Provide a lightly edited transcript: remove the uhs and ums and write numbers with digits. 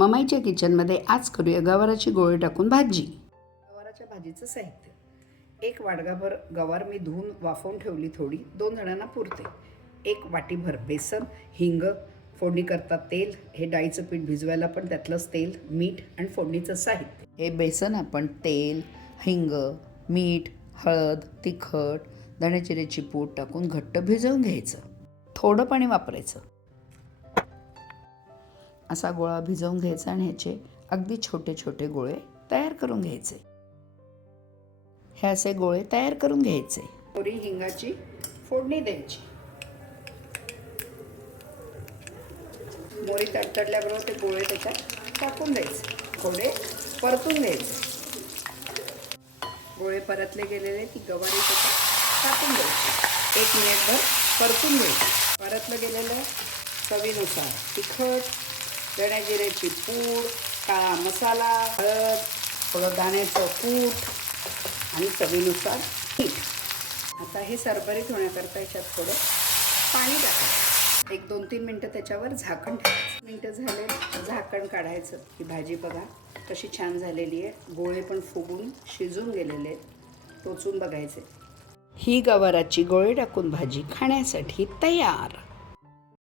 ममाईच्या किचनमध्ये आज करूया गवाराची गोळे टाकून भाजी। गवाराच्या भाजीचं साहित्य: एक वाडगाभर गवार मी धुवून वाफवून ठेवली थोडी, 2 जणांना पुरते। 1 वाटीभर बेसन, हिंग, फोडणी करता तेल, हे डाळीचं पीठ भिजवायला पण त्यातलंच तेल, मीठ आणि फोडणीचं साहित्य। हे बेसन आपण तेल, हिंग, मीठ, हळद, तिखट, धणे जिऱ्याची पूड टाकून घट्ट भिजवून घ्यायचं। थोडं पाणी वापरायचं। असा गोळा भिजवून घ्यायचा आणि ह्याचे अगदी छोटे छोटे गोळे तयार करून घ्यायचे। हे असे गोळे तयार करून घ्यायचे। मोहरी हिंगाची फोडणी द्यायची। मोहरी तडतडल्याबरोबर ते गोळे त्याच्यात टाकून द्यायचे। थोडे परतून द्यायचे। गोळे परतले गेलेले ती गवारी त्याच्यात टाकून द्यायची। 1 मिनिटभर परतून घ्यायची। परतलं गेलेलं चवीनुसार तिखट, धणे जिऱ्याची पूड, काळा मसाला, हळद, थोडं दाण्याचं कूट आणि चवीनुसार मीठ। आता हे सरभरीत होण्याकरता याच्यात थोडं पाणी टाकायचं। 1-2-3 मिनटं त्याच्यावर झाकण ठेवायचं। मिनटं झाले, झाकण काढायचं। ही भाजी बघा कशी छान झालेली आहे। गोळे पण फुगून शिजून गेलेले आहेत। टोचून बघायचे। ही गवाराची गोळे टाकून भाजी खाण्यासाठी तयार।